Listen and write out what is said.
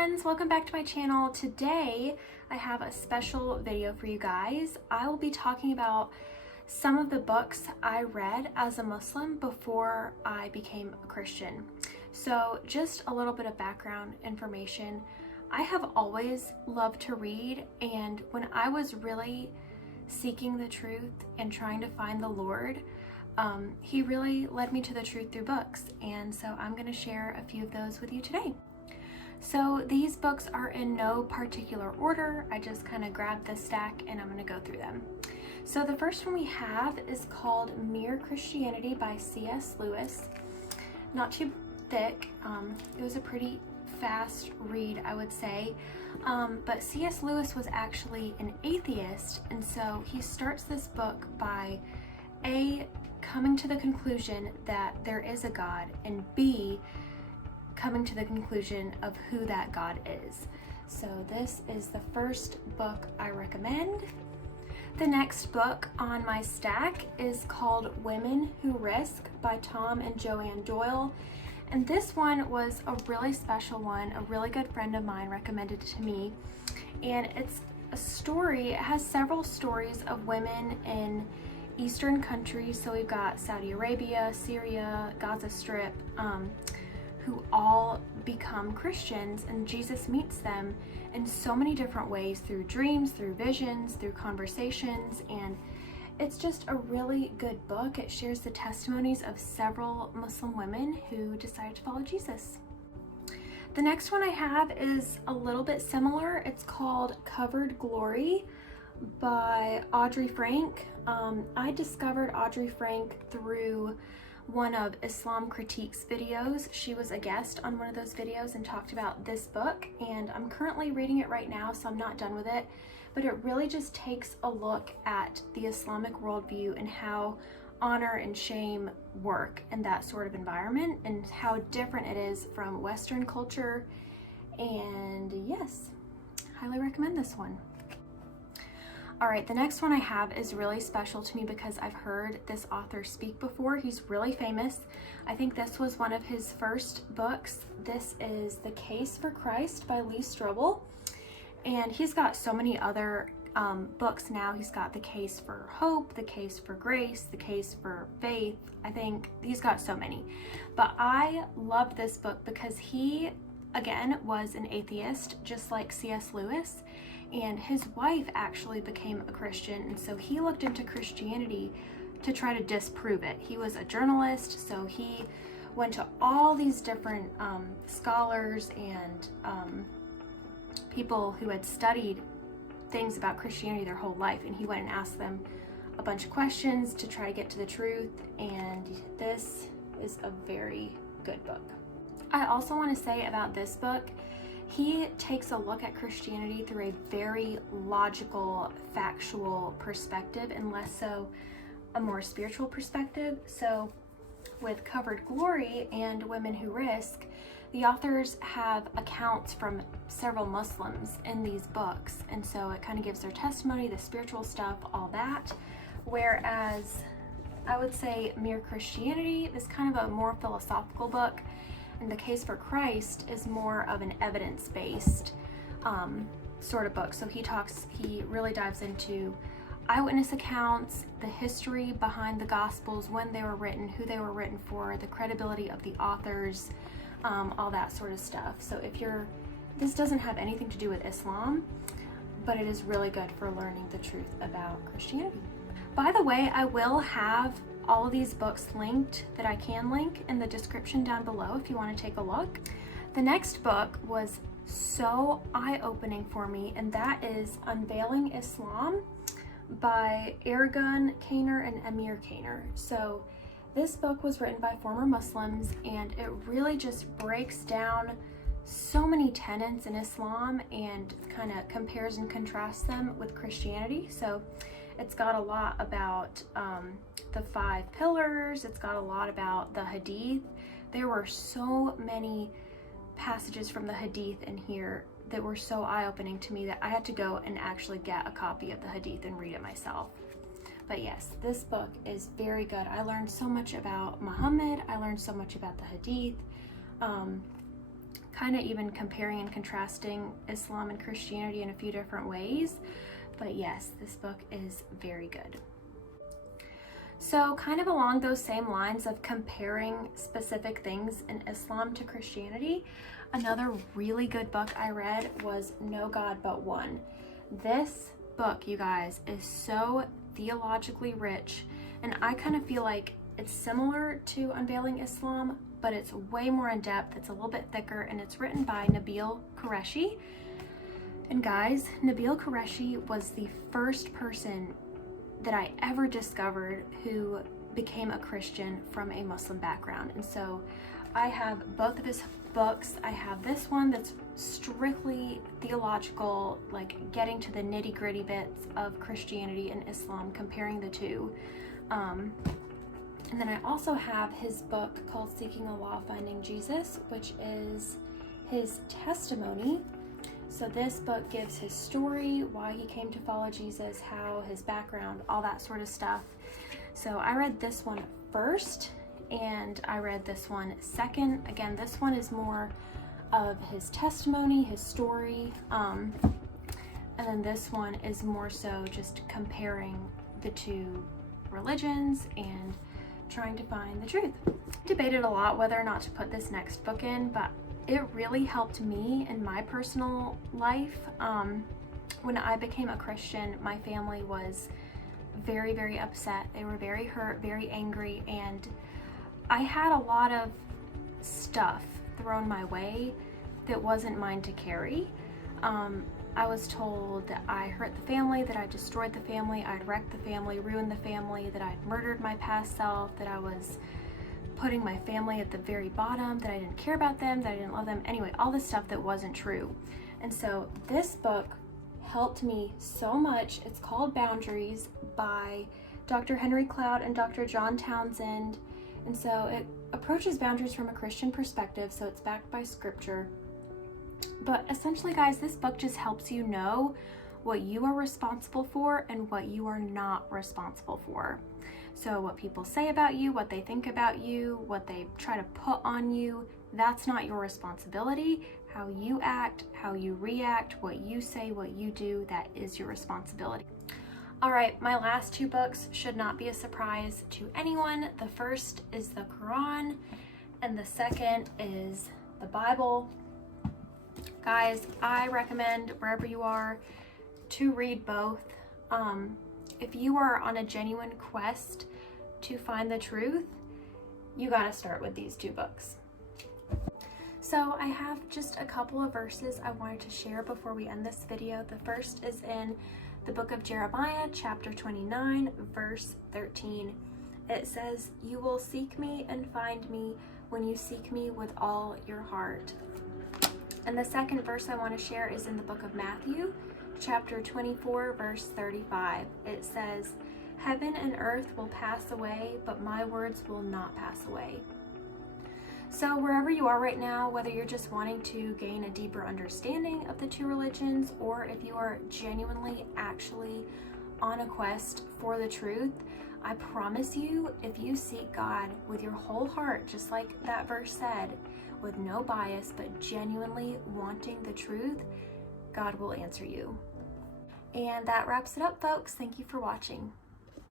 friends, welcome back to my channel. Today I have a special video for you guys. I will be talking about some of the books I read as a Muslim before I became a Christian. So just a little bit of background information. I have always loved to read, and when I was really seeking the truth and trying to find the Lord, he really led me to the truth through books, and so I'm going to share a few of those with you today. So these books are in no particular order. I just kind of grabbed the stack and I'm going to go through them. So the first one we have is called Mere Christianity by C.S. Lewis. Not too thick. It was a pretty fast read, I would say. But C.S. Lewis was actually an atheist, and so he starts this book by A, coming to the conclusion that there is a God, and B, coming to the conclusion of who that God is. So this is the first book I recommend. The next book on my stack is called Women Who Risk by Tom and Joanne Doyle. And this one was a really special one. A really good friend of mine recommended it to me. And it's a story, it has several stories of women in Eastern countries. So we've got Saudi Arabia, Syria, Gaza Strip, who all become Christians, and Jesus meets them in so many different ways, through dreams, through visions, through conversations, and it's just a really good book. It shares the testimonies of several Muslim women who decided to follow Jesus. The next one I have is a little bit similar. It's called Covered Glory by Audrey Frank. I discovered Audrey Frank through one of Islam Critique's videos. She was a guest on one of those videos and talked about this book, and I'm currently reading it right now, so I'm not done with it, but it really just takes a look at the Islamic worldview and how honor and shame work in that sort of environment and how different it is from Western culture. And yes, highly recommend this one. All right, the next one I have is really special to me because I've heard this author speak before. He's really famous. I think this was one of his first books. This is The Case for Christ by Lee Strobel. And he's got so many other books now. He's got The Case for Hope, The Case for Grace, The Case for Faith. I think he's got so many. But I loved this book because he, again, was an atheist, just like C.S. Lewis. And his wife actually became a Christian, and so he looked into Christianity to try to disprove it. He was a journalist, so he went to all these different scholars and people who had studied things about Christianity their whole life, and he went and asked them a bunch of questions to try to get to the truth, and this is a very good book. I also want to say about this book, he takes a look at Christianity through a very logical, factual perspective, and less so a more spiritual perspective. So with Covered Glory and Women Who Risk, the authors have accounts from several Muslims in these books, and so it kind of gives their testimony, the spiritual stuff, all that. Whereas I would say Mere Christianity is kind of a more philosophical book, and The Case for Christ is more of an evidence-based sort of book. So he really dives into eyewitness accounts, the history behind the Gospels, when they were written, who they were written for, the credibility of the authors, all that sort of stuff. So this doesn't have anything to do with Islam, but it is really good for learning the truth about Christianity. By the way, I will have all of these books linked that I can link in the description down below if you want to take a look. The next book was so eye-opening for me, and that is Unveiling Islam by Ergun Caner and Amir Caner. So this book was written by former Muslims, and it really just breaks down so many tenets in Islam and kind of compares and contrasts them with Christianity. So it's got a lot about the 5 pillars. It's got a lot about the Hadith. There were so many passages from the Hadith in here that were so eye-opening to me that I had to go and actually get a copy of the Hadith and read it myself. But yes, this book is very good. I learned so much about Muhammad. I learned so much about the Hadith. kind of even comparing and contrasting Islam and Christianity in a few different ways. But yes, this book is very good. So kind of along those same lines of comparing specific things in Islam to Christianity, another really good book I read was No God But One. This book, you guys, is so theologically rich, and I kind of feel like it's similar to Unveiling Islam, but it's way more in depth, it's a little bit thicker, and it's written by Nabeel Qureshi. And guys, Nabeel Qureshi was the first person that I ever discovered who became a Christian from a Muslim background. And so I have both of his books. I have this one that's strictly theological, like getting to the nitty-gritty bits of Christianity and Islam, comparing the two. And then I also have his book called Seeking Allah, Finding Jesus, which is his testimony. So this book gives his story, why he came to follow Jesus, how his background, all that sort of stuff. So I read this one first, and I read this one second. Again, this one is more of his testimony, his story, and then this one is more so just comparing the two religions and trying to find the truth. I debated a lot whether or not to put this next book in, but it really helped me in my personal life. When I became a Christian, my family was very, very upset. They were very hurt, very angry, and I had a lot of stuff thrown my way that wasn't mine to carry. I was told that I hurt the family, that I destroyed the family, I'd wrecked the family, ruined the family, that I'd murdered my past self, that I was putting my family at the very bottom, that I didn't care about them, that I didn't love them. Anyway, all this stuff that wasn't true. And so this book helped me so much. It's called Boundaries by Dr. Henry Cloud and Dr. John Townsend. And so it approaches boundaries from a Christian perspective, so it's backed by scripture. But essentially, guys, this book just helps you know what you are responsible for and what you are not responsible for. So what people say about you, what they think about you, what they try to put on you, that's not your responsibility. How you act, how you react, what you say, what you do, that is your responsibility. All right, my last two books should not be a surprise to anyone. The first is the Quran, and the second is the Bible. Guys, I recommend wherever you are to read both. If you are on a genuine quest to find the truth, you gotta start with these two books. So I have just a couple of verses I wanted to share before we end this video. The first is in the book of Jeremiah, chapter 29, verse 13. It says, "You will seek me and find me when you seek me with all your heart." And the second verse I want to share is in the book of Matthew, chapter 24, verse 35. It says, "Heaven and earth will pass away, but my words will not pass away." So wherever you are right now, whether you're just wanting to gain a deeper understanding of the two religions, or if you are genuinely actually on a quest for the truth, I promise you, if you seek God with your whole heart, just like that verse said, with no bias, but genuinely wanting the truth, God will answer you. And that wraps it up, folks. Thank you for watching.